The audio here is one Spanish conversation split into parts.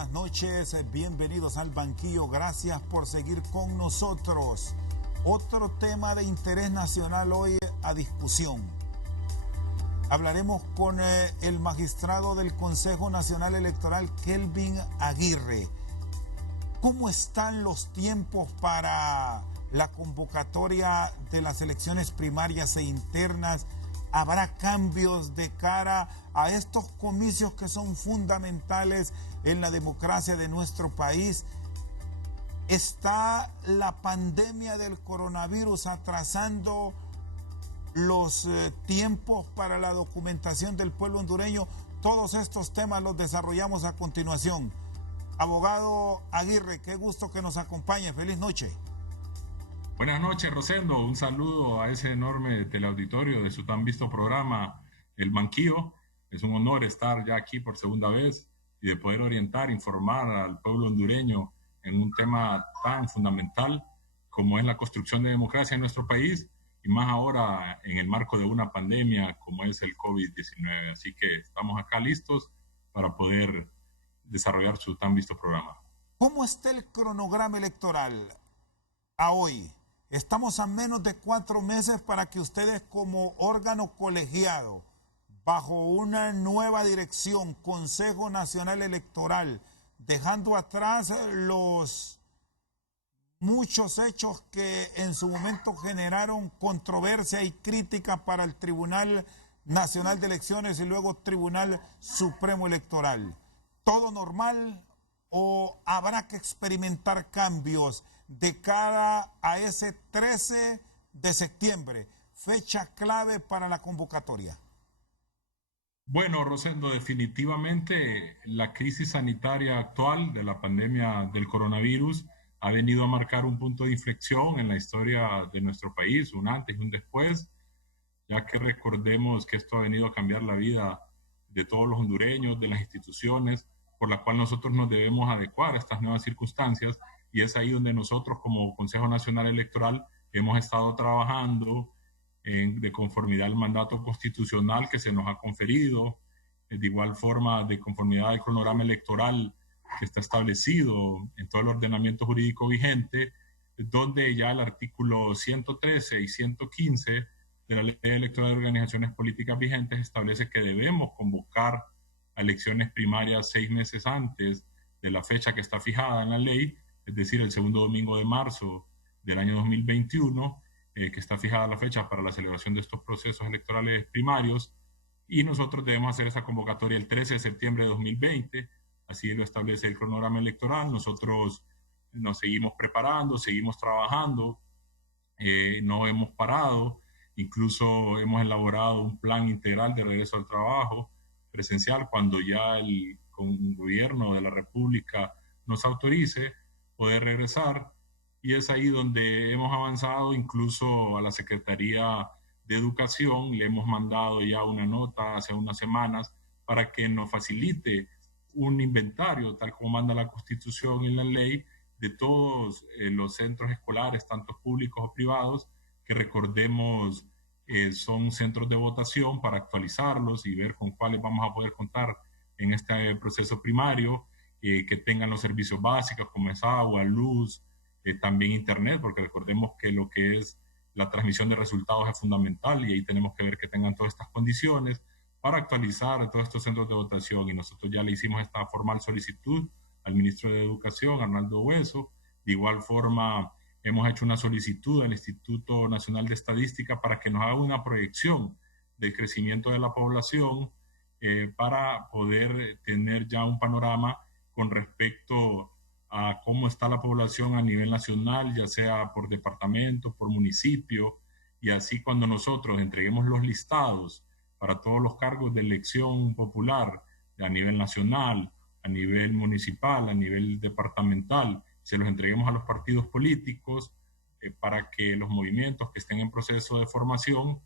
buenas noches, bienvenidos al banquillo, gracias por seguir con nosotros. Otro tema de interés nacional hoy a discusión. Hablaremos con el magistrado del Consejo Nacional Electoral, Kelvin Aguirre. ¿Cómo están los tiempos para la convocatoria de las elecciones primarias e internas? ¿Habrá cambios de cara a estos comicios que son fundamentales en la democracia de nuestro país? ¿Está la pandemia del coronavirus atrasando los tiempos para la documentación del pueblo hondureño? Todos estos temas los desarrollamos a continuación. Abogado Aguirre, qué gusto que nos acompañe. Feliz noche. Buenas noches, Rosendo. Un saludo a ese enorme teleauditorio de su tan visto programa, El Banquillo. Es un honor estar ya aquí por segunda vez y de poder orientar, informar al pueblo hondureño en un tema tan fundamental como es la construcción de democracia en nuestro país y más ahora en el marco de una pandemia como es el COVID-19. Así que estamos acá listos para poder desarrollar su tan visto programa. ¿Cómo está el cronograma electoral a hoy? Estamos a menos de 4 meses para que ustedes como órgano colegiado, bajo una nueva dirección, Consejo Nacional Electoral, dejando atrás los muchos hechos que en su momento generaron controversia y crítica para el Tribunal Nacional de Elecciones y luego Tribunal Supremo Electoral. ¿Todo normal o habrá que experimentar cambios de cara a ese 13 de septiembre, fecha clave para la convocatoria? Bueno, Rosendo, definitivamente la crisis sanitaria actual de la pandemia del coronavirus ha venido a marcar un punto de inflexión en la historia de nuestro país, un antes y un después, ya que recordemos que esto ha venido a cambiar la vida de todos los hondureños, de las instituciones, por la cual nosotros nos debemos adecuar a estas nuevas circunstancias, y es ahí donde nosotros como Consejo Nacional Electoral hemos estado trabajando de conformidad al mandato constitucional que se nos ha conferido, de igual forma de conformidad al cronograma electoral que está establecido en todo el ordenamiento jurídico vigente, donde ya el artículo 113 y 115 de la Ley Electoral de Organizaciones Políticas vigentes establece que debemos convocar a elecciones primarias 6 meses antes de la fecha que está fijada en la ley, es decir, el segundo domingo de marzo del año 2021, que está fijada la fecha para la celebración de estos procesos electorales primarios, y nosotros debemos hacer esa convocatoria el 13 de septiembre de 2020, así lo establece el cronograma electoral. Nosotros nos seguimos preparando, seguimos trabajando, no hemos parado, incluso hemos elaborado un plan integral de regreso al trabajo presencial cuando ya el gobierno de la República nos autorice poder regresar, y es ahí donde hemos avanzado. Incluso a la Secretaría de Educación le hemos mandado ya una nota hace unas semanas para que nos facilite un inventario, tal como manda la Constitución y la ley, de todos los centros escolares, tanto públicos o privados, que recordemos son centros de votación, para actualizarlos y ver con cuáles vamos a poder contar en este proceso primario, que tengan los servicios básicos como es agua, luz, también internet, porque recordemos que lo que es la transmisión de resultados es fundamental y ahí tenemos que ver que tengan todas estas condiciones para actualizar todos estos centros de votación. Y nosotros ya le hicimos esta formal solicitud al ministro de Educación, Arnaldo Hueso. De igual forma, hemos hecho una solicitud al Instituto Nacional de Estadística para que nos haga una proyección del crecimiento de la población, para poder tener ya un panorama con respecto a cómo está la población a nivel nacional, ya sea por departamento, por municipio, y así cuando nosotros entreguemos los listados para todos los cargos de elección popular a nivel nacional, a nivel municipal, a nivel departamental, se los entreguemos a los partidos políticos, para que los movimientos que estén en proceso de formación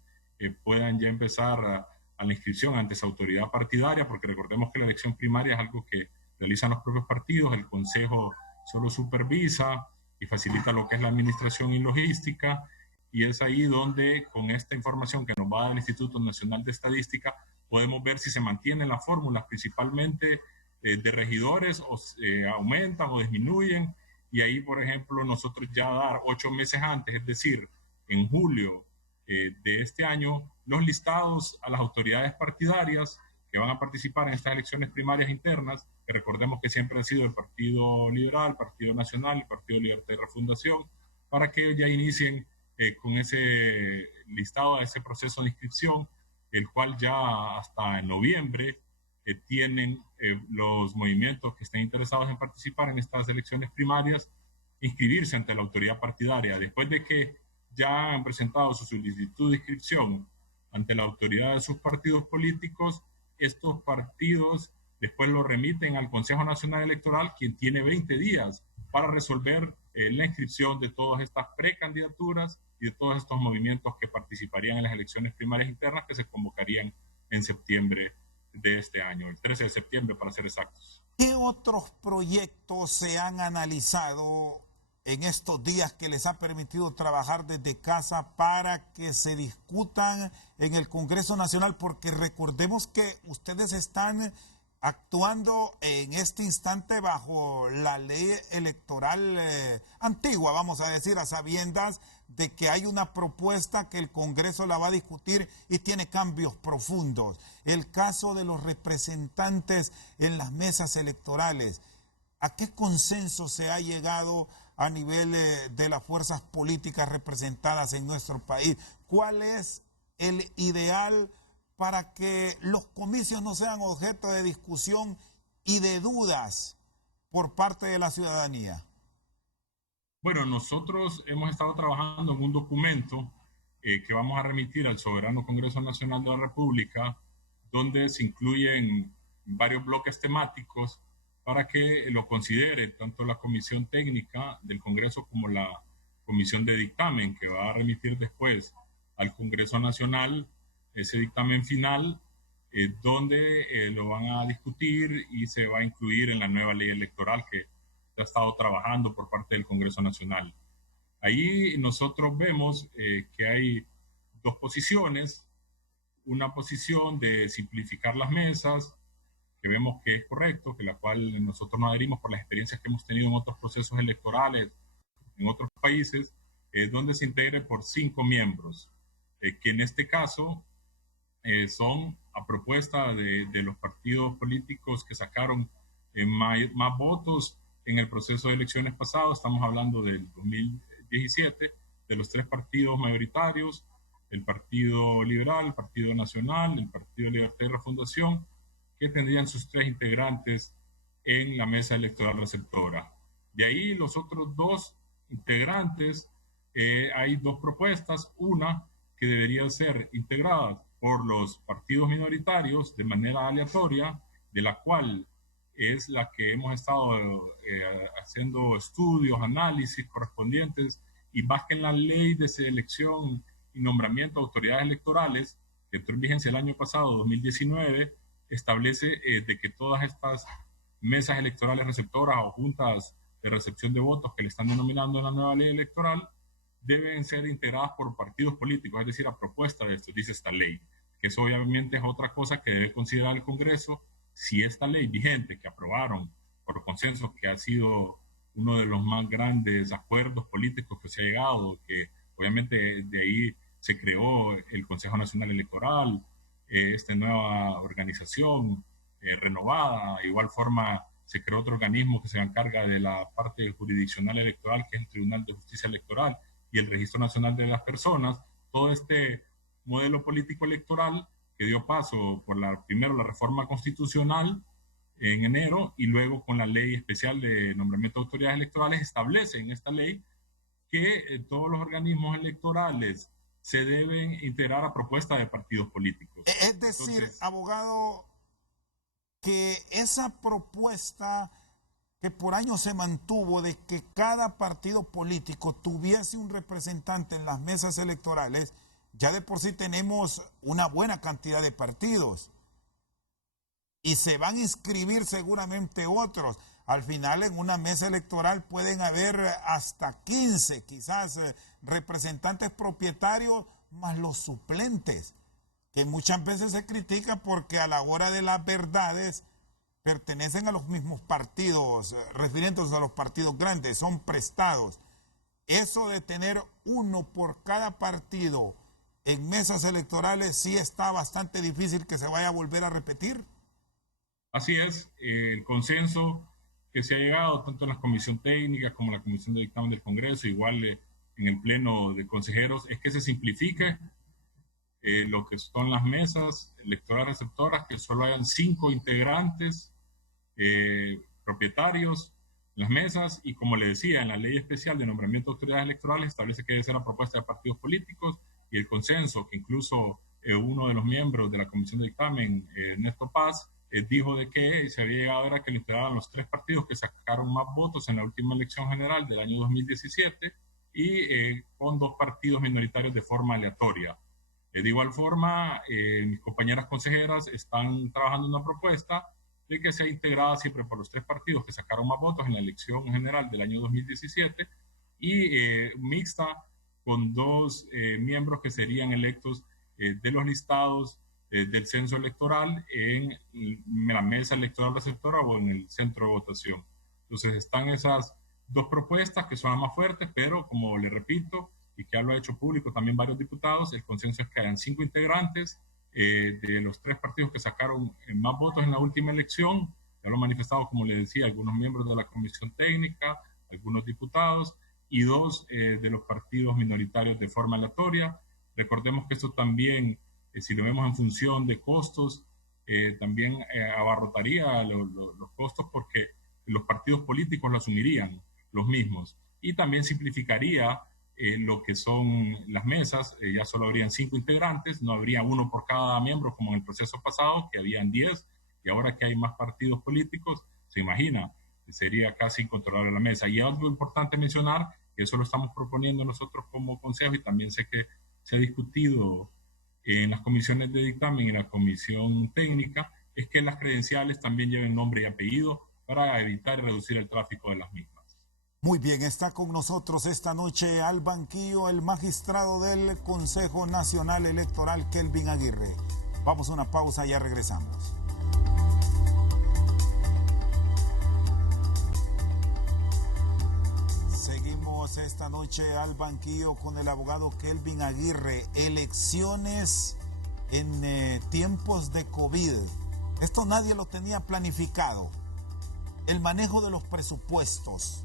puedan ya empezar a la inscripción ante esa autoridad partidaria, porque recordemos que la elección primaria es algo que realizan los propios partidos. El Consejo solo supervisa y facilita lo que es la administración y logística, y es ahí donde, con esta información que nos va a dar el Instituto Nacional de Estadística, podemos ver si se mantienen las fórmulas, principalmente de regidores aumentan o disminuyen, y ahí, por ejemplo, nosotros ya dar 8 meses antes, es decir, en julio de este año, los listados a las autoridades partidarias que van a participar en estas elecciones primarias internas, que recordemos que siempre han sido el Partido Liberal, Partido Nacional, el Partido Libertad y Refundación, para que ellos ya inicien con ese listado, ese proceso de inscripción, el cual ya hasta en noviembre tienen los movimientos que estén interesados en participar en estas elecciones primarias, inscribirse ante la autoridad partidaria. Después de que ya han presentado su solicitud de inscripción ante la autoridad de sus partidos políticos, estos partidos después lo remiten al Consejo Nacional Electoral, quien tiene 20 días para resolver la inscripción de todas estas precandidaturas y de todos estos movimientos que participarían en las elecciones primarias internas que se convocarían en septiembre de este año, el 13 de septiembre para ser exactos. ¿Qué otros proyectos se han analizado en estos días que les ha permitido trabajar desde casa para que se discutan en el Congreso Nacional? Porque recordemos que ustedes están actuando en este instante bajo la ley electoral antigua, vamos a decir, a sabiendas de que hay una propuesta que el Congreso la va a discutir y tiene cambios profundos. El caso de los representantes en las mesas electorales, ¿a qué consenso se ha llegado a nivel de las fuerzas políticas representadas en nuestro país? ¿Cuál es el ideal para que los comicios no sean objeto de discusión y de dudas por parte de la ciudadanía? Bueno, nosotros hemos estado trabajando en un documento que vamos a remitir al Soberano Congreso Nacional de la República, donde se incluyen varios bloques temáticos para que lo considere tanto la Comisión Técnica del Congreso como la Comisión de Dictamen, que va a remitir después al Congreso Nacional ese dictamen final, donde lo van a discutir y se va a incluir en la nueva ley electoral que se ha estado trabajando por parte del Congreso Nacional. Ahí nosotros vemos que hay dos posiciones, una posición de simplificar las mesas, que vemos que es correcto, que la cual nosotros nos adherimos por las experiencias que hemos tenido en otros procesos electorales en otros países, donde se integre por 5 miembros, que en este caso son a propuesta de los partidos políticos que sacaron más votos en el proceso de elecciones pasado. Estamos hablando del 2017, de los 3 partidos mayoritarios, el Partido Liberal, el Partido Nacional, el Partido Libertad y Refundación, que tendrían sus 3 integrantes en la mesa electoral receptora. De ahí los otros 2 integrantes, hay 2 propuestas, una que debería ser integrada por los partidos minoritarios de manera aleatoria, de la cual es la que hemos estado haciendo estudios, análisis correspondientes, y más que en la ley de selección y nombramiento de autoridades electorales, que entró en vigencia el año pasado, 2019, establece de que todas estas mesas electorales receptoras o juntas de recepción de votos, que le están denominando en la nueva ley electoral, deben ser integradas por partidos políticos, es decir, a propuesta de esto, dice esta ley, que eso obviamente es otra cosa que debe considerar el Congreso. Si esta ley vigente que aprobaron por consenso, que ha sido uno de los más grandes acuerdos políticos que se ha llegado, que obviamente de ahí se creó el Consejo Nacional Electoral, esta nueva organización renovada, de igual forma se creó otro organismo que se encarga de la parte jurisdiccional electoral, que es el Tribunal de Justicia Electoral y el Registro Nacional de las Personas. Todo este modelo político electoral que dio paso por primero la reforma constitucional en enero y luego con la ley especial de nombramiento de autoridades electorales, establece en esta ley que todos los organismos electorales se deben integrar a propuesta de partidos políticos. Es decir, entonces, abogado, que esa propuesta que por años se mantuvo de que cada partido político tuviese un representante en las mesas electorales, ya de por sí tenemos una buena cantidad de partidos y se van a inscribir seguramente otros. Al final en una mesa electoral pueden haber hasta 15 quizás representantes propietarios más los suplentes, que muchas veces se critica porque a la hora de las verdades pertenecen a los mismos partidos, referentes a los partidos grandes, son prestados. Eso de tener uno por cada partido en mesas electorales sí está bastante difícil que se vaya a volver a repetir. Así es, el consenso que se ha llegado tanto en la comisión técnica como en la comisión de dictamen del Congreso, igual en el pleno de consejeros, es que se simplifique lo que son las mesas electorales receptoras, que solo hayan 5 integrantes propietarios en las mesas, y como le decía, en la ley especial de nombramiento de autoridades electorales establece que debe ser la propuesta de partidos políticos, y el consenso que incluso uno de los miembros de la comisión de dictamen, Ernesto Paz, dijo de que se había llegado a que lo integraban los 3 partidos que sacaron más votos en la última elección general del año 2017 y con 2 partidos minoritarios de forma aleatoria. De igual forma, mis compañeras consejeras están trabajando en una propuesta de que sea integrada siempre por los 3 partidos que sacaron más votos en la elección general del año 2017 y mixta con 2 miembros que serían electos de los listados del censo electoral en la mesa electoral receptora o en el centro de votación. Entonces están esas 2 propuestas que son las más fuertes, pero como le repito, y que ya lo ha hecho público también varios diputados, el consenso es que hayan 5 integrantes de los 3 partidos que sacaron más votos en la última elección. Ya lo han manifestado, como le decía, algunos miembros de la comisión técnica, algunos diputados, y 2 de los partidos minoritarios de forma aleatoria. Recordemos que esto también, si lo vemos en función de costos, también abarrotaría los costos porque los partidos políticos lo asumirían los mismos, y también simplificaría lo que son las mesas. Ya solo habrían 5 integrantes, no habría uno por cada miembro como en el proceso pasado, que habían 10, y ahora que hay más partidos políticos, se imagina, sería casi incontrolable la mesa. Y algo importante mencionar, que eso lo estamos proponiendo nosotros como consejo, y también sé que se ha discutido en las comisiones de dictamen y en la comisión técnica, es que las credenciales también lleven nombre y apellido para evitar y reducir el tráfico de las mismas. Muy bien, está con nosotros esta noche al banquillo el magistrado del Consejo Nacional Electoral, Kelvin Aguirre. Vamos a una pausa y ya regresamos. Seguimos esta noche al banquillo con el abogado Kelvin Aguirre. Elecciones en tiempos de COVID. Esto nadie lo tenía planificado. El manejo de los presupuestos.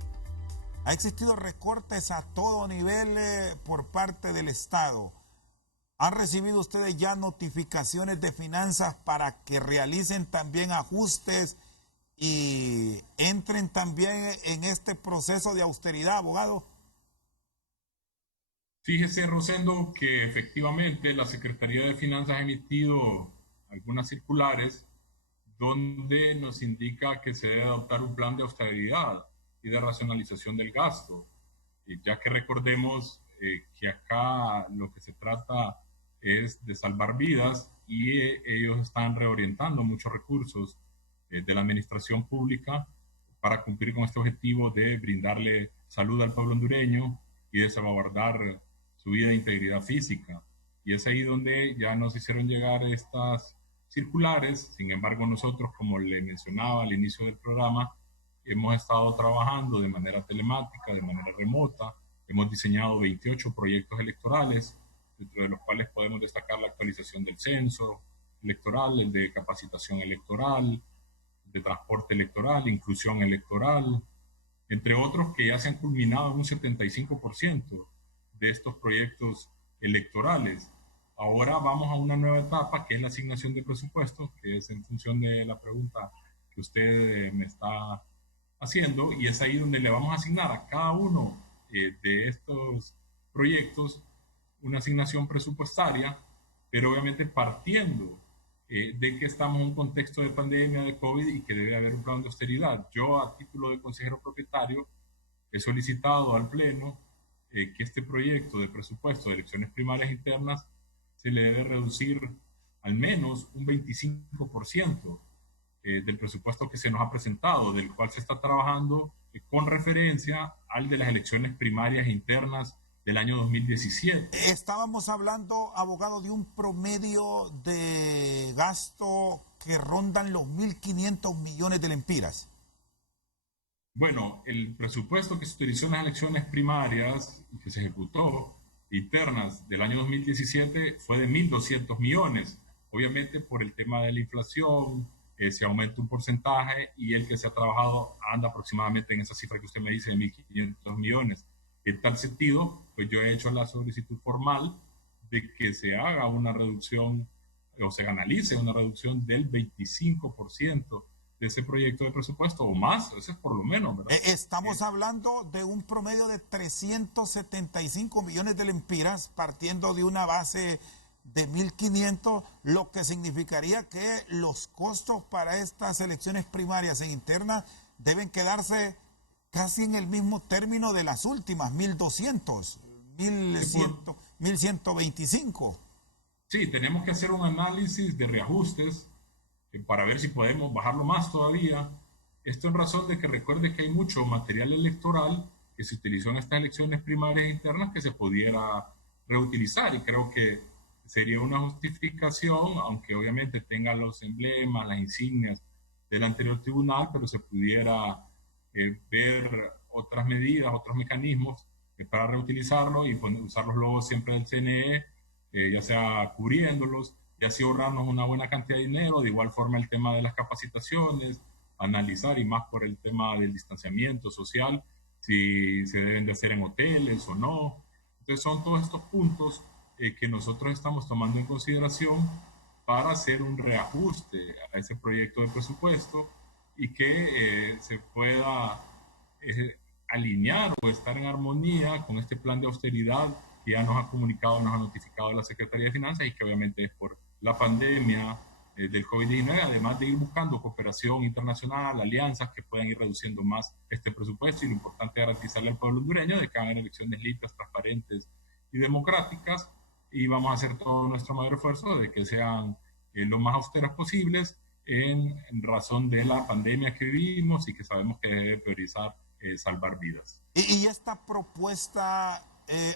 Ha existido recortes a todo nivel por parte del Estado. ¿Han recibido ustedes ya notificaciones de finanzas para que realicen también ajustes y entren también en este proceso de austeridad, abogado? Fíjese, Rosendo, que efectivamente la Secretaría de Finanzas ha emitido algunas circulares donde nos indica que se debe adoptar un plan de austeridad y de racionalización del gasto, ya que recordemos que acá lo que se trata es de salvar vidas, y ellos están reorientando muchos recursos de la administración pública para cumplir con este objetivo de brindarle salud al pueblo hondureño y de salvaguardar su vida e integridad física. Y es ahí donde ya nos hicieron llegar estas circulares. Sin embargo, nosotros, como le mencionaba al inicio del programa, hemos estado trabajando de manera telemática, de manera remota. Hemos diseñado 28 proyectos electorales, dentro de los cuales podemos destacar la actualización del censo electoral, el de capacitación electoral, de transporte electoral, inclusión electoral, entre otros que ya se han culminado en un 75% de estos proyectos electorales. Ahora vamos a una nueva etapa, que es la asignación de presupuestos, que es en función de la pregunta que usted me está haciendo, y es ahí donde le vamos a asignar a cada uno de estos proyectos una asignación presupuestaria, pero obviamente partiendo de que estamos en un contexto de pandemia de COVID y que debe haber un plan de austeridad. Yo, a título de consejero propietario, he solicitado al Pleno que este proyecto de presupuesto de elecciones primarias internas se le debe reducir al menos un 25% del presupuesto que se nos ha presentado, del cual se está trabajando con referencia al de las elecciones primarias internas del año 2017. Estábamos hablando, abogado, de un promedio de gasto que rondan los 1.500 millones de lempiras. Bueno, el presupuesto que se utilizó en las elecciones primarias y que se ejecutó internas del año 2017 fue de 1.200 millones. Obviamente por el tema de la inflación se aumenta un porcentaje y el que se ha trabajado anda aproximadamente en esa cifra que usted me dice de 1.500 millones. En tal sentido, pues yo he hecho la solicitud formal de que se haga una reducción o se analice una reducción del 25% de ese proyecto de presupuesto o más, eso es por lo menos, ¿verdad? Estamos hablando de un promedio de 375 millones de lempiras, partiendo de una base de 1.500, lo que significaría que los costos para estas elecciones primarias e internas deben quedarse casi en el mismo término de las últimas, 1.200, 1.125. Sí, tenemos que hacer un análisis de reajustes para ver si podemos bajarlo más todavía. Esto en razón de que recuerde que hay mucho material electoral que se utilizó en estas elecciones primarias e internas que se pudiera reutilizar y creo que sería una justificación, aunque obviamente tenga los emblemas, las insignias del anterior tribunal, pero se pudiera ver otras medidas, otros mecanismos para reutilizarlo y usar los logos siempre del CNE, ya sea cubriéndolos, y así ahorrarnos una buena cantidad de dinero. De igual forma el tema de las capacitaciones, analizar y más por el tema del distanciamiento social, si se deben de hacer en hoteles o no. Entonces son todos estos puntos que nosotros estamos tomando en consideración para hacer un reajuste a ese proyecto de presupuesto y que se pueda alinear o estar en armonía con este plan de austeridad que ya nos ha comunicado, nos ha notificado la Secretaría de Finanzas y que obviamente es por la pandemia del COVID-19, además de ir buscando cooperación internacional, alianzas que puedan ir reduciendo más este presupuesto y lo importante es garantizarle al pueblo hondureño de que hagan elecciones limpias, transparentes y democráticas y vamos a hacer todo nuestro mayor esfuerzo de que sean lo más austeras posibles en razón de la pandemia que vivimos y que sabemos que debe priorizar salvar vidas. Y esta propuesta,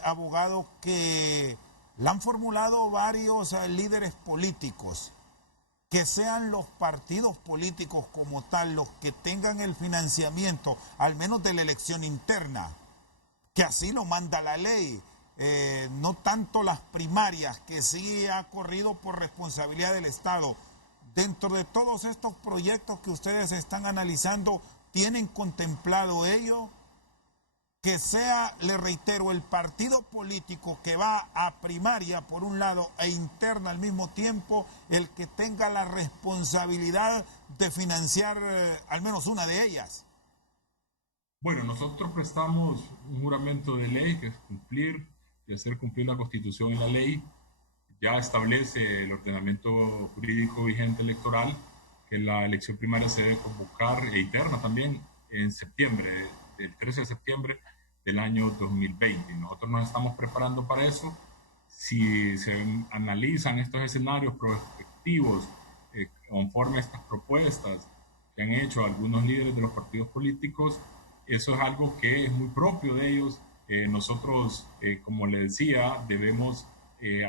abogado, que la han formulado varios líderes políticos, que sean los partidos políticos como tal los que tengan el financiamiento, al menos de la elección interna, que así lo manda la ley, no tanto las primarias, que sí ha corrido por responsabilidad del Estado. Dentro de todos estos proyectos que ustedes están analizando, ¿tienen contemplado ello? Que sea, le reitero, el partido político que va a primaria por un lado e interna al mismo tiempo, el que tenga la responsabilidad de financiar al menos una de ellas. Bueno, nosotros prestamos un juramento de ley que es cumplir y hacer cumplir la Constitución y la ley. Ya establece el ordenamiento jurídico vigente electoral que la elección primaria se debe convocar e interna también en septiembre, el 13 de septiembre del año 2020. Nosotros nos estamos preparando para eso. Si se analizan estos escenarios prospectivos conforme a estas propuestas que han hecho algunos líderes de los partidos políticos, eso es algo que es muy propio de ellos. Nosotros, como le decía, debemos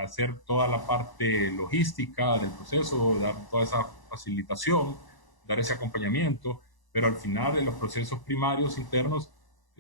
hacer toda la parte logística del proceso, dar toda esa facilitación, dar ese acompañamiento, pero al final de los procesos primarios internos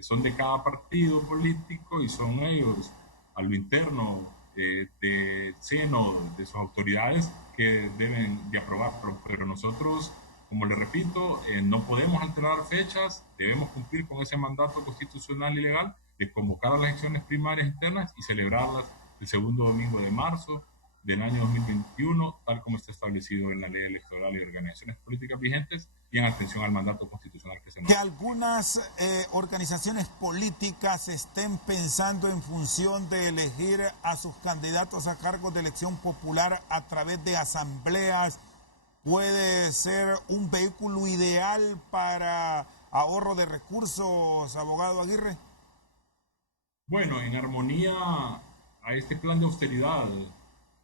son de cada partido político y son ellos a lo interno del seno de sus autoridades que deben de aprobar, pero nosotros, como le repito, no podemos alterar fechas, debemos cumplir con ese mandato constitucional y legal de convocar a las elecciones primarias internas y celebrarlas el segundo domingo de marzo del año 2021, tal como está establecido en la ley electoral y organizaciones políticas vigentes y en atención al mandato constitucional que se nos... Que algunas organizaciones políticas estén pensando en función de elegir a sus candidatos a cargos de elección popular a través de asambleas, puede ser un vehículo ideal para ahorro de recursos, abogado Aguirre. Bueno, en armonía a este plan de austeridad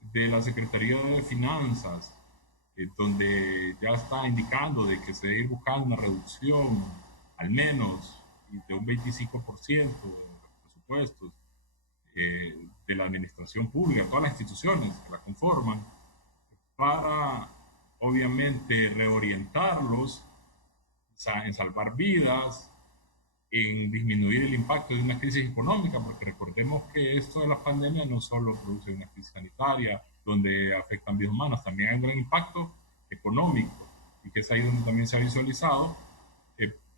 de la Secretaría de Finanzas, donde ya está indicando de que se debe ir buscando una reducción al menos de un 25% de los presupuestos la administración pública, todas las instituciones que la conforman, para obviamente reorientarlos en salvar vidas, en disminuir el impacto de una crisis económica, porque recordemos que esto de la pandemia no solo produce una crisis sanitaria, donde afectan vidas humanas, también hay un gran impacto económico, y que es ahí donde también se ha visualizado,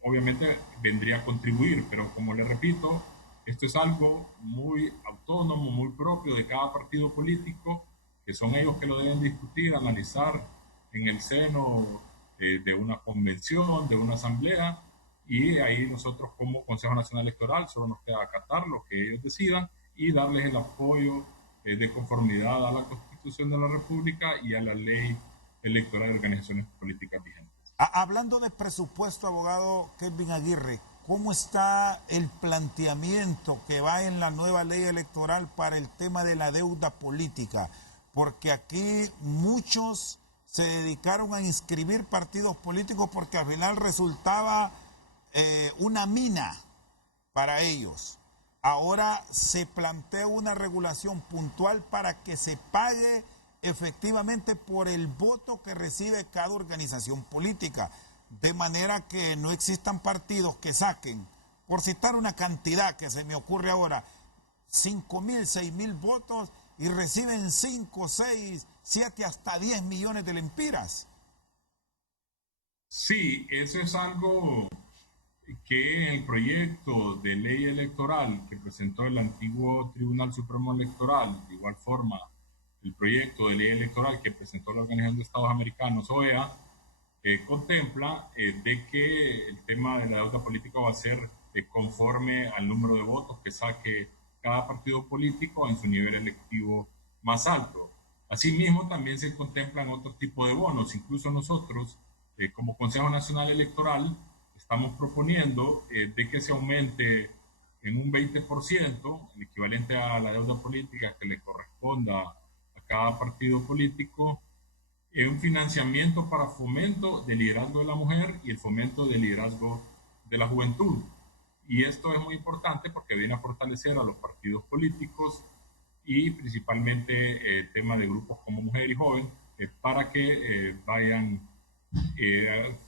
obviamente vendría a contribuir, pero como le repito, esto es algo muy autónomo, muy propio de cada partido político, que son ellos que lo deben discutir, analizar en el seno de una convención, de una asamblea, y ahí nosotros como Consejo Nacional Electoral solo nos queda acatar lo que ellos decidan y darles el apoyo de conformidad a la Constitución de la República y a la ley electoral de organizaciones políticas vigentes. Hablando de presupuesto, abogado Kelvin Aguirre, ¿cómo está el planteamiento que va en la nueva ley electoral para el tema de la deuda política? Porque aquí muchos se dedicaron a inscribir partidos políticos porque al final resultaba una mina para ellos. Ahora se plantea una regulación puntual para que se pague efectivamente por el voto que recibe cada organización política, de manera que no existan partidos que saquen, por citar una cantidad que se me ocurre ahora, 5.000, 6.000 votos y reciben 5, 6, 7, hasta 10 millones de lempiras. Sí, eso es algo que en el proyecto de ley electoral que presentó el antiguo Tribunal Supremo Electoral, de igual forma el proyecto de ley electoral que presentó la Organización de Estados Americanos, OEA, contempla de que el tema de la deuda política va a ser conforme al número de votos que saque cada partido político en su nivel electivo más alto. Asimismo, también se contemplan otro tipo de bonos. Incluso nosotros, como Consejo Nacional Electoral, estamos proponiendo de que se aumente en un 20%, el equivalente a la deuda política que le corresponda a cada partido político, un financiamiento para fomento del liderazgo de la mujer y el fomento del liderazgo de la juventud. Y esto es muy importante porque viene a fortalecer a los partidos políticos y principalmente el tema de grupos como mujer y joven para que vayan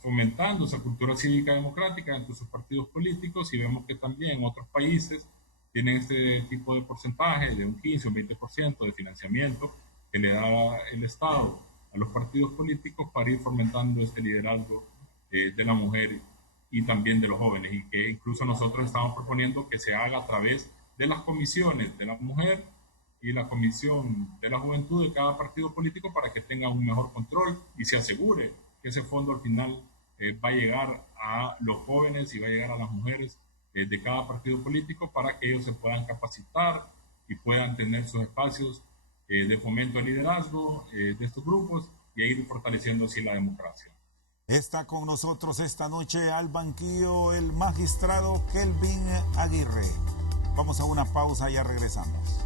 fomentando esa cultura cívica democrática entre sus partidos políticos, y vemos que también otros países tienen este tipo de porcentaje de un 15 o un 20% de financiamiento que le da el Estado a los partidos políticos para ir fomentando este liderazgo de la mujer y también de los jóvenes, y que incluso nosotros estamos proponiendo que se haga a través de las comisiones de la mujer y la comisión de la juventud de cada partido político para que tenga un mejor control y se asegure que ese fondo al final va a llegar a los jóvenes y va a llegar a las mujeres de cada partido político para que ellos se puedan capacitar y puedan tener sus espacios de fomento al liderazgo de estos grupos y a ir fortaleciendo así la democracia. Está con nosotros esta noche al banquillo el magistrado Kelvin Aguirre. Vamos a una pausa y ya regresamos.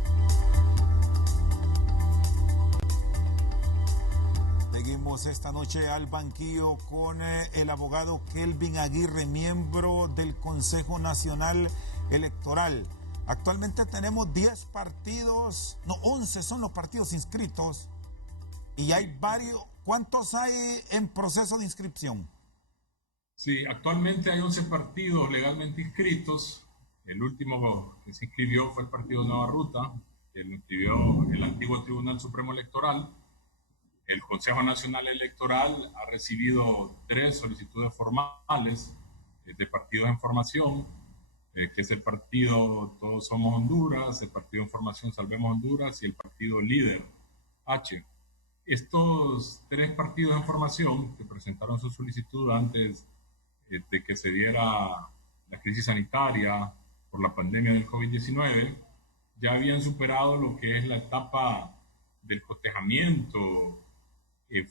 Seguimos esta noche al banquillo con el abogado Kelvin Aguirre, miembro del Consejo Nacional Electoral. Actualmente tenemos 10 partidos, no, 11 son los partidos inscritos y hay varios. ¿Cuántos hay en proceso de inscripción? Sí, actualmente hay 11 partidos legalmente inscritos. El último que se inscribió fue el partido Nueva Ruta, que lo inscribió el antiguo Tribunal Supremo Electoral. El Consejo Nacional Electoral ha recibido 3 solicitudes formales de partidos en formación, que es el partido Todos Somos Honduras, el partido en formación Salvemos Honduras y el partido Líder H. Estos 3 partidos en formación que presentaron su solicitud antes de que se diera la crisis sanitaria por la pandemia del COVID-19, ya habían superado lo que es la etapa del cotejamiento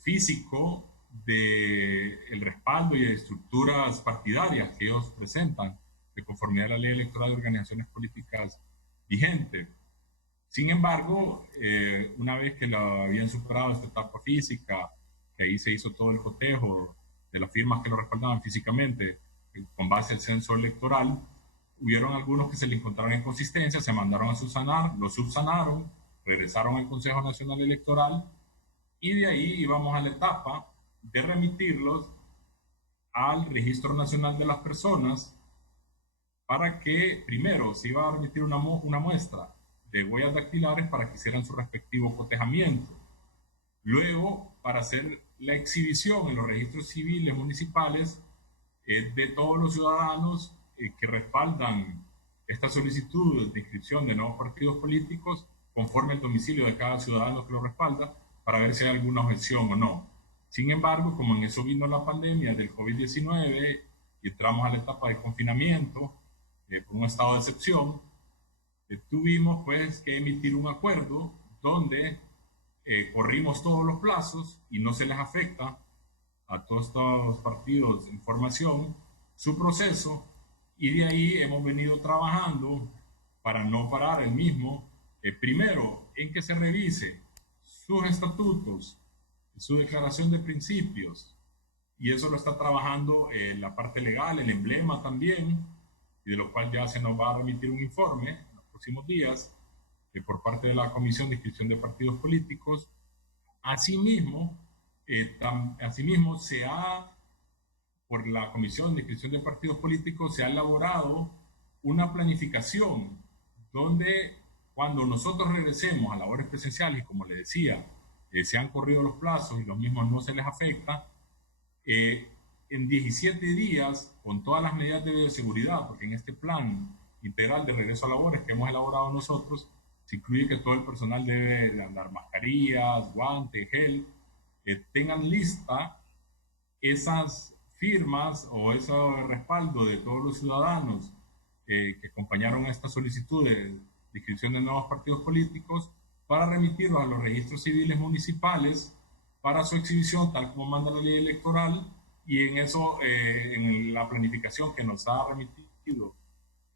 físico del respaldo y de estructuras partidarias que ellos presentan de conformidad a la ley electoral de organizaciones políticas vigente. Sin embargo, una vez que la habían superado esta etapa física, que ahí se hizo todo el cotejo de las firmas que lo respaldaban físicamente con base al censo electoral, hubieron algunos que se le encontraron inconsistencias, se mandaron a subsanar, lo subsanaron, regresaron al Consejo Nacional Electoral y de ahí íbamos a la etapa de remitirlos al Registro Nacional de las Personas para que primero se iba a remitir una muestra de huellas dactilares para que hicieran su respectivo cotejamiento. Luego, para hacer la exhibición en los registros civiles municipales de todos los ciudadanos que respaldan esta solicitud de inscripción de nuevos partidos políticos conforme al domicilio de cada ciudadano que lo respalda, para ver si hay alguna objeción o no. Sin embargo, como en eso vino la pandemia del COVID-19 y entramos a la etapa de confinamiento por un estado de excepción, tuvimos pues que emitir un acuerdo donde corrimos todos los plazos y no se les afecta a todos estos partidos en formación su proceso, y de ahí hemos venido trabajando para no parar el mismo, primero en que se revise sus estatutos, su declaración de principios, y eso lo está trabajando la parte legal, el emblema también, y de lo cual ya se nos va a remitir un informe en los próximos días por parte de la Comisión de Inscripción de Partidos Políticos. Asimismo, por la Comisión de Inscripción de Partidos Políticos se ha elaborado una planificación donde cuando nosotros regresemos a labores presenciales, y como les decía, se han corrido los plazos y los mismos no se les afecta, en 17 días, con todas las medidas de bioseguridad, porque en este plan integral de regreso a labores que hemos elaborado nosotros, se incluye que todo el personal debe de andar mascarillas, guantes, gel, tengan lista esas firmas o ese respaldo de todos los ciudadanos que acompañaron a esta solicitud de inscripción de nuevos partidos políticos, para remitirlos a los registros civiles municipales para su exhibición, tal como manda la ley electoral, y en eso, en la planificación que nos ha remitido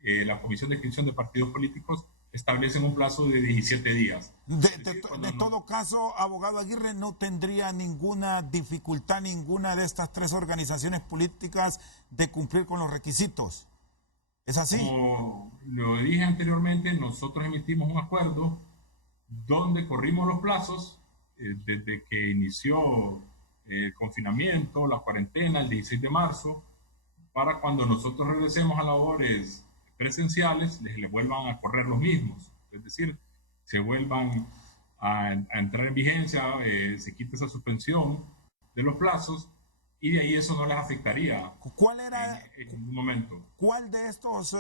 la Comisión de Inscripción de Partidos Políticos, establecen un plazo de 17 días. De todo caso, abogado Aguirre, no tendría ninguna dificultad ninguna de estas tres organizaciones políticas de cumplir con los requisitos. ¿Es así? Como lo dije anteriormente, nosotros emitimos un acuerdo donde corrimos los plazos desde que inició el confinamiento, la cuarentena, el 16 de marzo, para cuando nosotros regresemos a labores presenciales, les vuelvan a correr los mismos. Es decir, se vuelvan a entrar en vigencia, se quita esa suspensión de los plazos, y de ahí eso no les afectaría en ningún momento. ¿Cuál de estos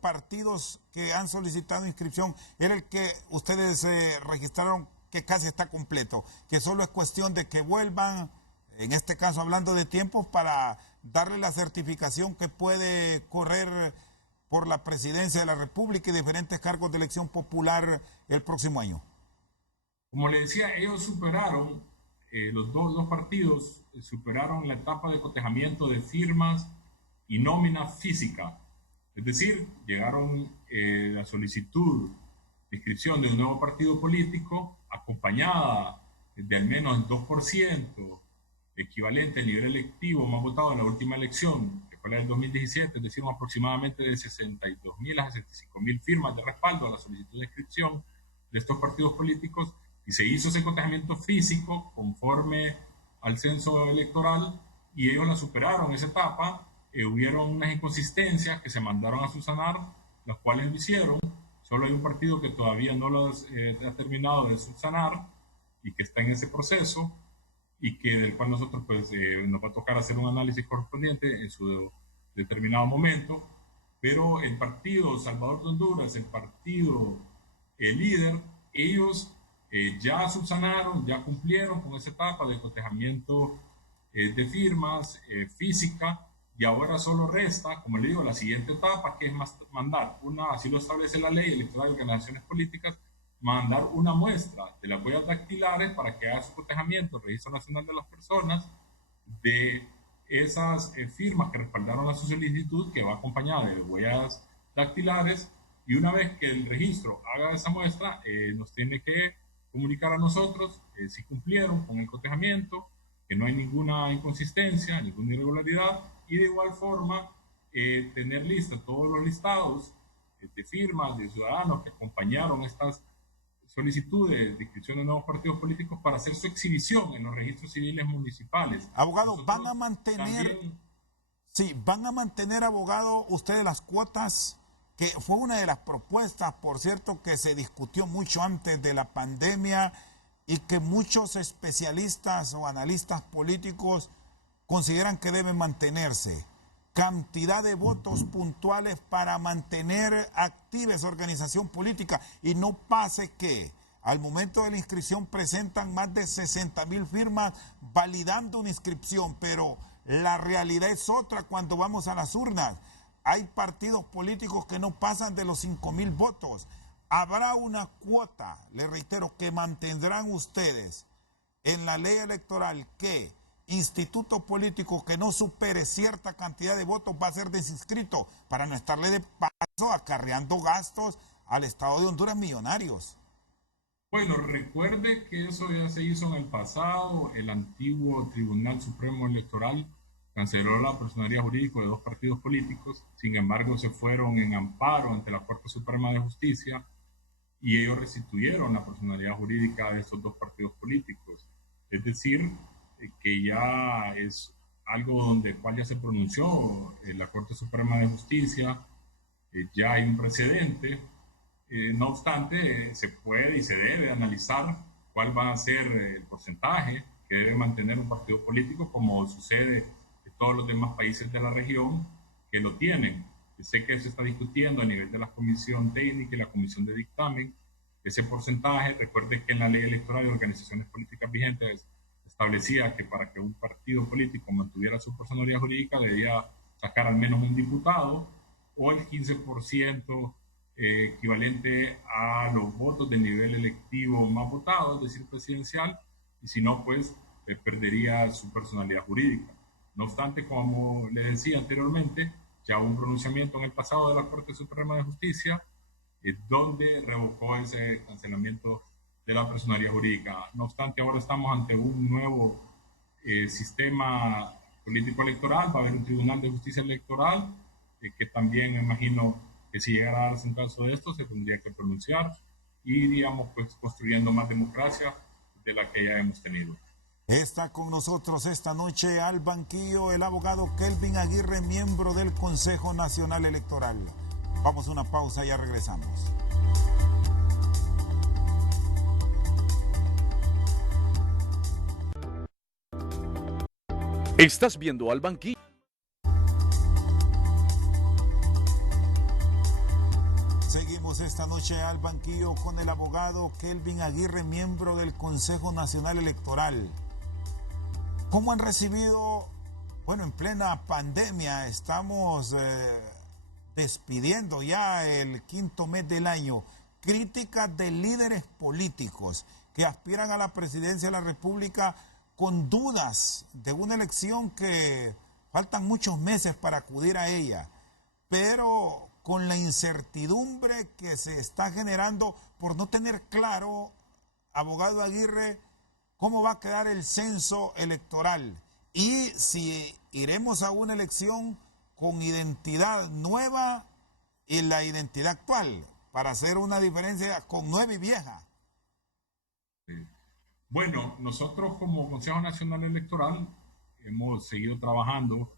partidos que han solicitado inscripción era el que ustedes registraron que casi está completo? Que solo es cuestión de que vuelvan, en este caso hablando de tiempos, para darle la certificación que puede correr por la presidencia de la República y diferentes cargos de elección popular el próximo año. Como le decía, ellos superaron, los dos partidos superaron la etapa de cotejamiento de firmas y nómina física. Es decir, llegaron la solicitud de inscripción de un nuevo partido político acompañada de al menos el 2%, equivalente al nivel electivo más votado en la última elección, que fue la del 2017, es decir, aproximadamente de 62.000 a 65.000 firmas de respaldo a la solicitud de inscripción de estos partidos políticos, y se hizo ese cotejamiento físico conforme al censo electoral, y ellos la superaron esa etapa. Hubieron unas inconsistencias que se mandaron a subsanar, las cuales lo hicieron. Solo hay un partido que todavía no lo ha terminado de subsanar y que está en ese proceso, y que del cual nosotros pues nos va a tocar hacer un análisis correspondiente en su determinado momento. Pero el partido Salvador de Honduras, el partido líder, ellos ya subsanaron, ya cumplieron con esa etapa de cotejamiento de firmas física, y ahora solo resta, como le digo, la siguiente etapa, que es mandar así lo establece la ley electoral de organizaciones políticas, mandar una muestra de las huellas dactilares para que haga su cotejamiento, el Registro Nacional de las Personas, de esas firmas que respaldaron la solicitud, que va acompañada de huellas dactilares, y una vez que el registro haga esa muestra, nos tiene que comunicar a nosotros si cumplieron con el cotejamiento, que no hay ninguna inconsistencia, ninguna irregularidad, y de igual forma tener lista todos los listados de firmas de ciudadanos que acompañaron estas solicitudes de inscripción de nuevos partidos políticos para hacer su exhibición en los registros civiles municipales. Abogado, Nosotros ¿van a mantener, también, sí, van a mantener, abogado, ustedes las cuotas? Que fue una de las propuestas, por cierto, que se discutió mucho antes de la pandemia y que muchos especialistas o analistas políticos consideran que deben mantenerse. Cantidad de votos puntuales para mantener activa esa organización política y no pase que al momento de la inscripción presentan más de 60,000 firmas validando una inscripción, pero la realidad es otra cuando vamos a las urnas. Hay partidos políticos que no pasan de los 5,000 votos. Habrá una cuota, le reitero, que mantendrán ustedes en la ley electoral que instituto político que no supere cierta cantidad de votos va a ser desinscrito para no estarle de paso acarreando gastos al Estado de Honduras millonarios. bueno, recuerde que eso ya se hizo en el pasado. El antiguo Tribunal Supremo Electoral canceló la personería jurídica de dos partidos políticos. Sin embargo, se fueron en amparo ante la Corte Suprema de Justicia y ellos restituyeron la personalidad jurídica de estos dos partidos políticos. Es decir, que ya es algo donde cual ya se pronunció la Corte Suprema de Justicia, ya hay un precedente. No obstante, se puede y se debe analizar cuál va a ser el porcentaje que debe mantener un partido político, como sucede en todos los demás países de la región que lo tienen. Sé que se está discutiendo a nivel de la Comisión Técnica y la Comisión de Dictamen ese porcentaje. Recuerde que en la ley electoral de organizaciones políticas vigentes establecía que para que un partido político mantuviera su personalidad jurídica debía sacar al menos un diputado o el 15% equivalente a los votos del nivel electivo más votado, es decir, presidencial, y si no, pues perdería su personalidad jurídica. No obstante, como le decía anteriormente, ya hubo un pronunciamiento en el pasado de la Corte Suprema de Justicia donde revocó ese cancelamiento de la personalidad jurídica. No obstante, ahora estamos ante un nuevo sistema político electoral. Va a haber un Tribunal de Justicia Electoral que también me imagino que si llegara a darse un caso de esto se tendría que pronunciar y, digamos, pues construyendo más democracia de la que ya hemos tenido. Está con nosotros esta noche al banquillo el abogado Kelvin Aguirre, miembro del Consejo Nacional Electoral. Vamos a una pausa y ya regresamos. Estás viendo al banquillo. Seguimos esta noche al banquillo con el abogado Kelvin Aguirre, miembro del Consejo Nacional Electoral. ¿Cómo han recibido, bueno, en plena pandemia, estamos despidiendo ya el quinto mes del año, críticas de líderes políticos que aspiran a la presidencia de la República con dudas de una elección que faltan muchos meses para acudir a ella, pero con la incertidumbre que se está generando por no tener claro, abogado Aguirre, cómo va a quedar el censo electoral y si iremos a una elección con identidad nueva y la identidad actual, para hacer una diferencia con nueva y vieja. Bueno, nosotros como Consejo Nacional Electoral hemos seguido trabajando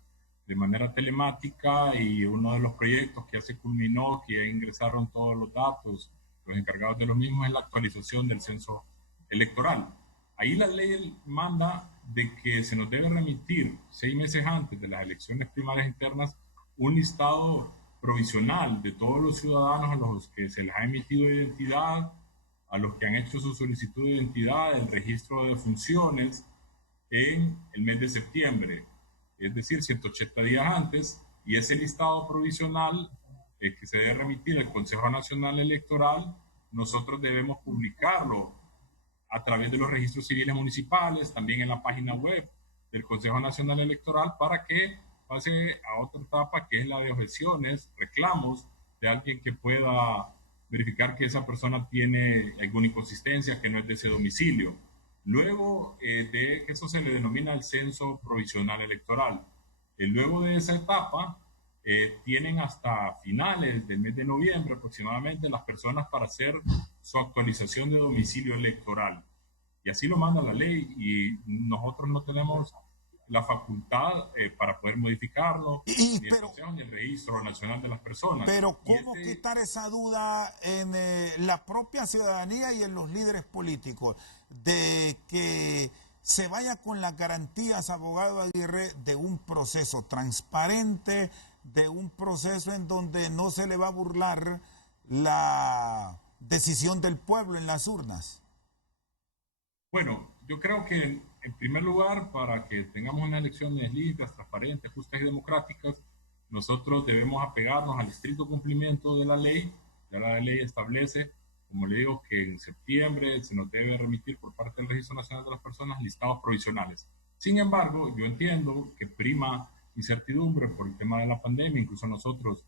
de manera telemática y uno de los proyectos que ya se culminó, que ya ingresaron todos los datos, los encargados de los mismos, es la actualización del censo electoral. Ahí la ley manda de que se nos debe remitir 6 meses antes de las elecciones primarias internas un listado provisional de todos los ciudadanos a los que se les ha emitido identidad, a los que han hecho su solicitud de identidad, el registro de funciones en el mes de septiembre, es decir, 180 días antes, y ese listado provisional que se debe remitir al Consejo Nacional Electoral, nosotros debemos publicarlo a través de los registros civiles municipales, también en la página web del Consejo Nacional Electoral, para que pase a otra etapa, que es la de objeciones, reclamos de alguien que pueda verificar que esa persona tiene alguna inconsistencia, que no es de ese domicilio. Luego de que eso se le denomina el censo provisional electoral. Luego de esa etapa, tienen hasta finales del mes de noviembre aproximadamente las personas para hacer su actualización de domicilio electoral. Y así lo manda la ley y nosotros no tenemos la facultad para poder modificarlo, ni el Consejo ni el Registro Nacional de las Personas. Pero ¿cómo quitar esa duda en la propia ciudadanía y en los líderes políticos de que se vaya con las garantías, abogado Aguirre, de un proceso transparente, de un proceso en donde no se le va a burlar la decisión del pueblo en las urnas? Bueno, yo creo que en primer lugar, para que tengamos unas elecciones limpias, transparentes, justas y democráticas, nosotros debemos apegarnos al estricto cumplimiento de la ley. Ya la ley establece, como le digo, que en septiembre se nos debe remitir por parte del Registro Nacional de las Personas listados provisionales. Sin embargo, yo entiendo que prima incertidumbre por el tema de la pandemia. Incluso nosotros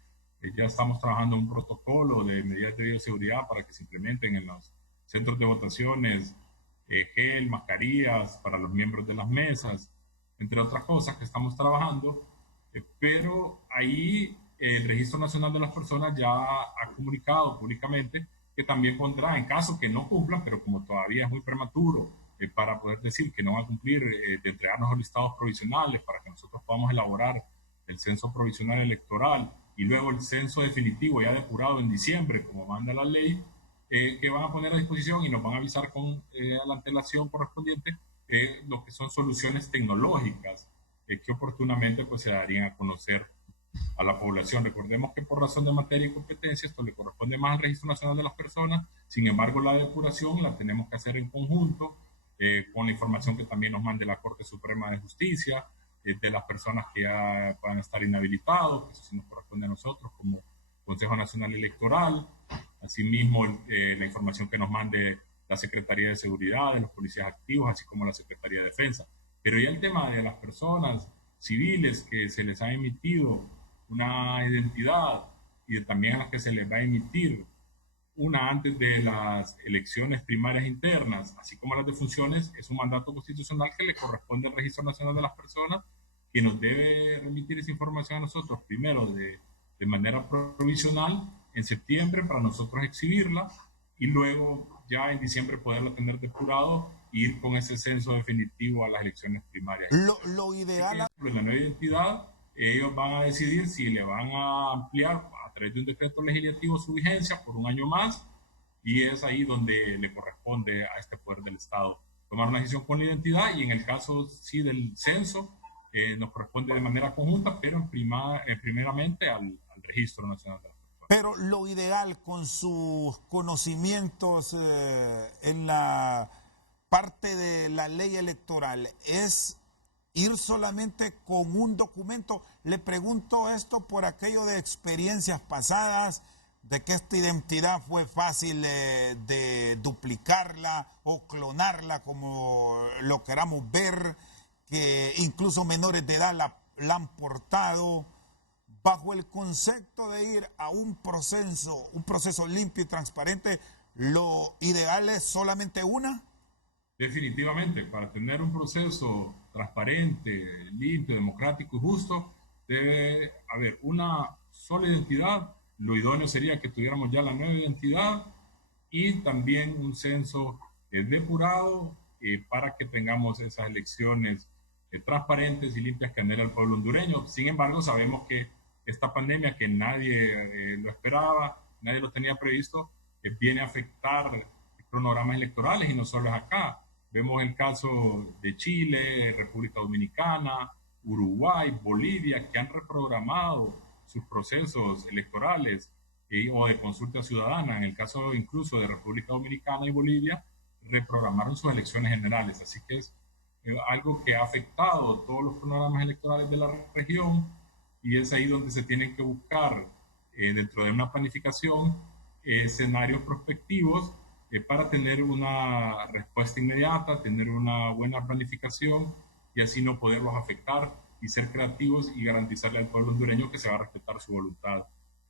ya estamos trabajando en un protocolo de medidas de bioseguridad para que se implementen en los centros de votaciones gel, mascarillas para los miembros de las mesas, entre otras cosas que estamos trabajando, pero ahí el Registro Nacional de las Personas ya ha comunicado públicamente que también pondrá, en caso que no cumplan, pero como todavía es muy prematuro para poder decir que no va a cumplir, de entregarnos los listados provisionales para que nosotros podamos elaborar el censo provisional electoral y luego el censo definitivo ya depurado en diciembre, como manda la ley, que van a poner a disposición y nos van a avisar con la antelación correspondiente lo que son soluciones tecnológicas que oportunamente pues, se darían a conocer a la población. Recordemos que por razón de materia y competencia esto le corresponde más al Registro Nacional de las Personas, sin embargo la depuración la tenemos que hacer en conjunto con la información que también nos mande la Corte Suprema de Justicia, de las personas que ya puedan estar inhabilitados, que eso sí nos corresponde a nosotros como Consejo Nacional Electoral. Asimismo, la información que nos mande la Secretaría de Seguridad, de los policías activos, así como la Secretaría de Defensa. Pero ya el tema de las personas civiles que se les ha emitido una identidad y también a las que se les va a emitir una antes de las elecciones primarias internas, así como las de funciones, es un mandato constitucional que le corresponde al Registro Nacional de las Personas, que nos debe remitir esa información a nosotros, primero de manera provisional, en septiembre para nosotros exhibirla y luego ya en diciembre poderla tener depurado e ir con ese censo definitivo a las elecciones primarias. Lo ideal... En la nueva identidad, ellos van a decidir si le van a ampliar a través de un decreto legislativo su vigencia por un año más y es ahí donde le corresponde a este poder del Estado tomar una decisión con la identidad y en el caso sí del censo nos corresponde de manera conjunta, pero primeramente al Registro Nacional de las Personas. Pero lo ideal con sus conocimientos en la parte de la ley electoral es ir solamente con un documento. Le pregunto esto por aquello de experiencias pasadas, de que esta identidad fue fácil de duplicarla o clonarla, como lo queramos ver, que incluso menores de edad la han portado. Bajo el concepto de ir a un proceso limpio y transparente, ¿lo ideal es solamente una? Definitivamente, para tener un proceso transparente, limpio, democrático y justo, debe haber una sola identidad. Lo idóneo sería que tuviéramos ya la nueva identidad y también un censo depurado para que tengamos esas elecciones transparentes y limpias que anhela el pueblo hondureño. Sin embargo, sabemos que esta pandemia que nadie lo esperaba, nadie lo tenía previsto, viene a afectar cronogramas electorales y no solo es acá. Vemos el caso de Chile, República Dominicana, Uruguay, Bolivia, que han reprogramado sus procesos electorales o de consulta ciudadana. En el caso incluso de República Dominicana y Bolivia, reprogramaron sus elecciones generales. Así que es algo que ha afectado todos los cronogramas electorales de la región y es ahí donde se tienen que buscar dentro de una planificación escenarios prospectivos para tener una respuesta inmediata, tener una buena planificación y así no poderlos afectar y ser creativos y garantizarle al pueblo hondureño que se va a respetar su voluntad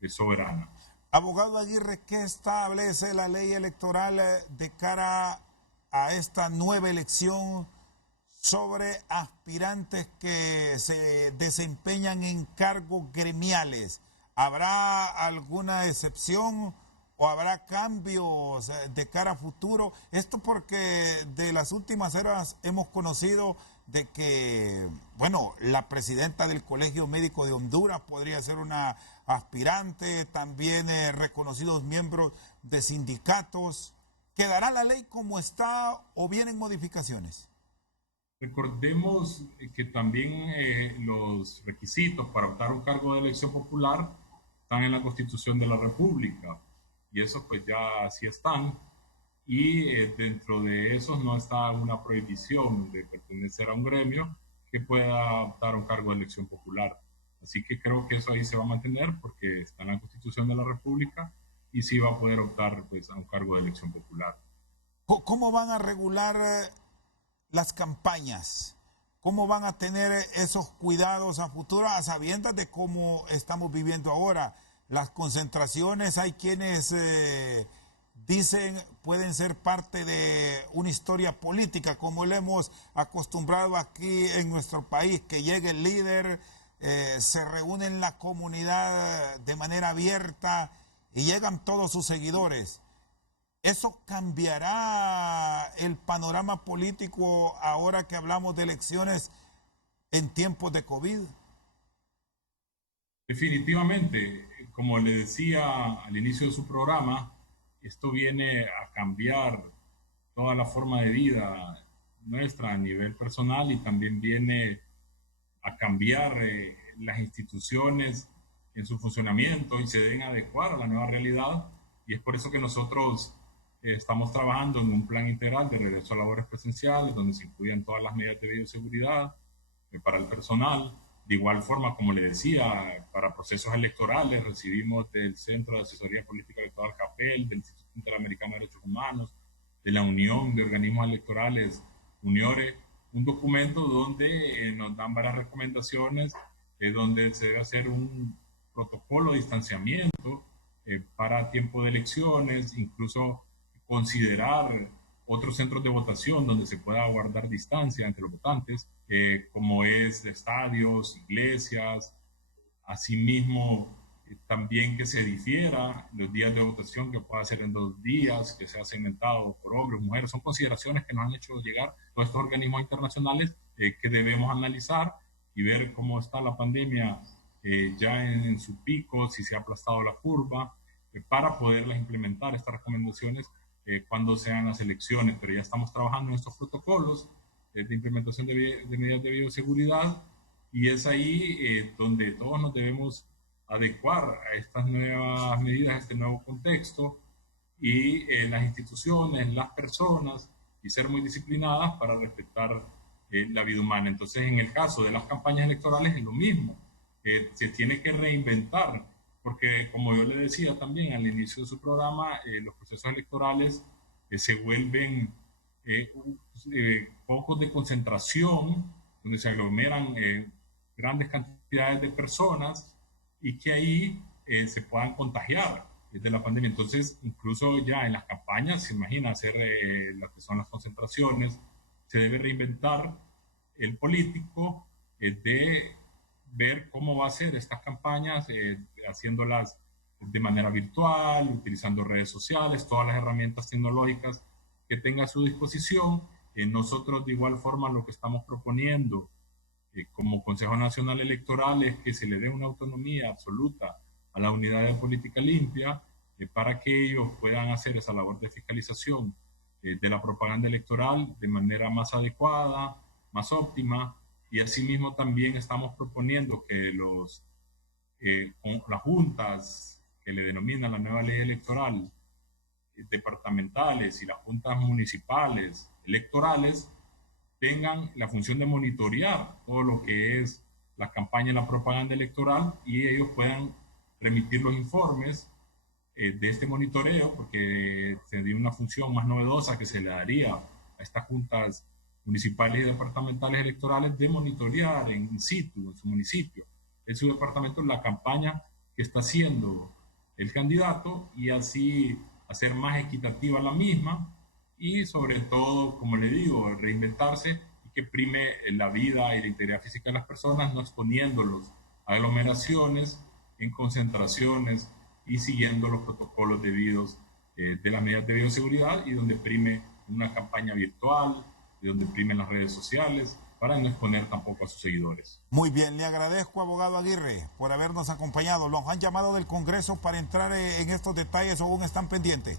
soberana. Abogado Aguirre, ¿qué establece la ley electoral de cara a esta nueva elección sobre aspirantes que se desempeñan en cargos gremiales. ¿Habrá alguna excepción o habrá cambios de cara a futuro? Esto porque de las últimas horas hemos conocido de que, bueno, la presidenta del Colegio Médico de Honduras podría ser una aspirante, también reconocidos miembros de sindicatos. ¿Quedará la ley como está o vienen modificaciones? Recordemos que también los requisitos para optar a un cargo de elección popular están en la Constitución de la República y esos pues ya sí están y dentro de esos no está una prohibición de pertenecer a un gremio que pueda optar a un cargo de elección popular. Así que creo que eso ahí se va a mantener porque está en la Constitución de la República y sí va a poder optar pues a un cargo de elección popular. ¿Cómo van a regular las campañas? ¿Cómo van a tener esos cuidados a futuro a sabiendas de cómo estamos viviendo ahora? Las concentraciones, hay quienes dicen pueden ser parte de una historia política, como lo hemos acostumbrado aquí en nuestro país, que llegue el líder, se reúne en la comunidad de manera abierta y llegan todos sus seguidores. ¿Eso cambiará el panorama político ahora que hablamos de elecciones en tiempos de COVID? Definitivamente, como le decía al inicio de su programa, esto viene a cambiar toda la forma de vida nuestra a nivel personal y también viene a cambiar las instituciones en su funcionamiento y se deben adecuar a la nueva realidad. Y es por eso que nosotros estamos trabajando en un plan integral de regreso a labores presenciales, donde se incluyen todas las medidas de bioseguridad para el personal. De igual forma, como le decía, para procesos electorales recibimos del Centro de Asesoría Política Electoral CAPEL, del Instituto Interamericano de Derechos Humanos, de la Unión de Organismos Electorales, UNIORE, un documento donde nos dan varias recomendaciones, donde se debe hacer un protocolo de distanciamiento para tiempo de elecciones, incluso considerar otros centros de votación donde se pueda guardar distancia entre los votantes, como es estadios, iglesias, asimismo también que se difiera los días de votación, que pueda ser en 2 días, que sea segmentado por hombres, mujeres, son consideraciones que nos han hecho llegar todos estos organismos internacionales que debemos analizar y ver cómo está la pandemia ya en su pico, si se ha aplastado la curva, para poderlas implementar estas recomendaciones cuando sean las elecciones, pero ya estamos trabajando en estos protocolos de implementación de medidas de bioseguridad y es ahí donde todos nos debemos adecuar a estas nuevas medidas, a este nuevo contexto y las instituciones, las personas y ser muy disciplinadas para respetar la vida humana. Entonces, en el caso de las campañas electorales es lo mismo, se tiene que reinventar porque como yo le decía también al inicio de su programa, los procesos electorales se vuelven focos de concentración, donde se aglomeran grandes cantidades de personas y que ahí se puedan contagiar de la pandemia. Entonces, incluso ya en las campañas, se imagina hacer lo que son las concentraciones, se debe reinventar el político de ver cómo va a ser estas campañas, haciéndolas de manera virtual, utilizando redes sociales, todas las herramientas tecnológicas que tenga a su disposición. Nosotros de igual forma lo que estamos proponiendo como Consejo Nacional Electoral es que se le dé una autonomía absoluta a la Unidad de Política Limpia para que ellos puedan hacer esa labor de fiscalización de la propaganda electoral de manera más adecuada, más óptima. Y asimismo también estamos proponiendo que las juntas que le denominan la nueva ley electoral departamentales y las juntas municipales electorales tengan la función de monitorear todo lo que es la campaña y la propaganda electoral y ellos puedan remitir los informes de este monitoreo, porque sería una función más novedosa que se le daría a estas juntas municipales y departamentales electorales de monitorear in situ, en su municipio, en su departamento, la campaña que está haciendo el candidato y así hacer más equitativa la misma y sobre todo, como le digo, reinventarse y que prime la vida y la integridad física de las personas, no exponiéndolos a aglomeraciones, en concentraciones y siguiendo los protocolos debidos de las medidas de bioseguridad, y donde prime una campaña virtual, de donde primen las redes sociales, para no exponer tampoco a sus seguidores. Muy bien, le agradezco, abogado Aguirre, por habernos acompañado. ¿Los han llamado del Congreso para entrar en estos detalles o aún están pendientes?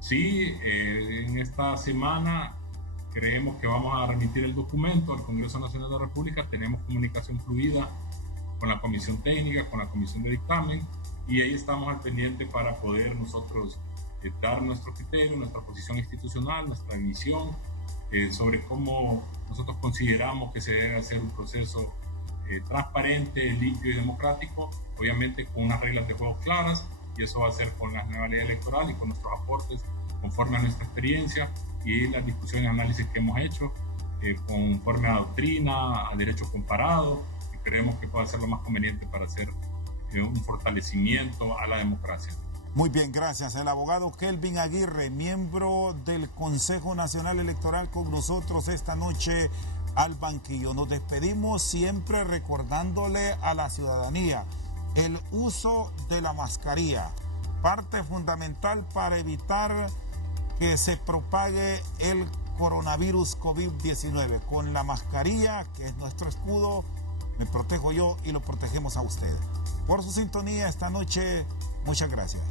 Sí, en esta semana creemos que vamos a remitir el documento al Congreso Nacional de la República. Tenemos comunicación fluida con la Comisión Técnica, con la Comisión de Dictamen, y ahí estamos al pendiente para poder nosotros dar nuestro criterio, nuestra posición institucional, nuestra visión sobre cómo nosotros consideramos que se debe hacer un proceso transparente, limpio y democrático, obviamente con unas reglas de juego claras, y eso va a ser con la nueva ley electoral y con nuestros aportes conforme a nuestra experiencia y las discusiones y análisis que hemos hecho, conforme a doctrina, a derecho comparado, y creemos que puede ser lo más conveniente para hacer un fortalecimiento a la democracia. Muy bien, gracias. El abogado Kelvin Aguirre, miembro del Consejo Nacional Electoral, con nosotros esta noche al banquillo. Nos despedimos siempre recordándole a la ciudadanía el uso de la mascarilla, parte fundamental para evitar que se propague el coronavirus COVID-19. Con la mascarilla, que es nuestro escudo, me protejo yo y lo protegemos a usted. Por su sintonía esta noche, muchas gracias.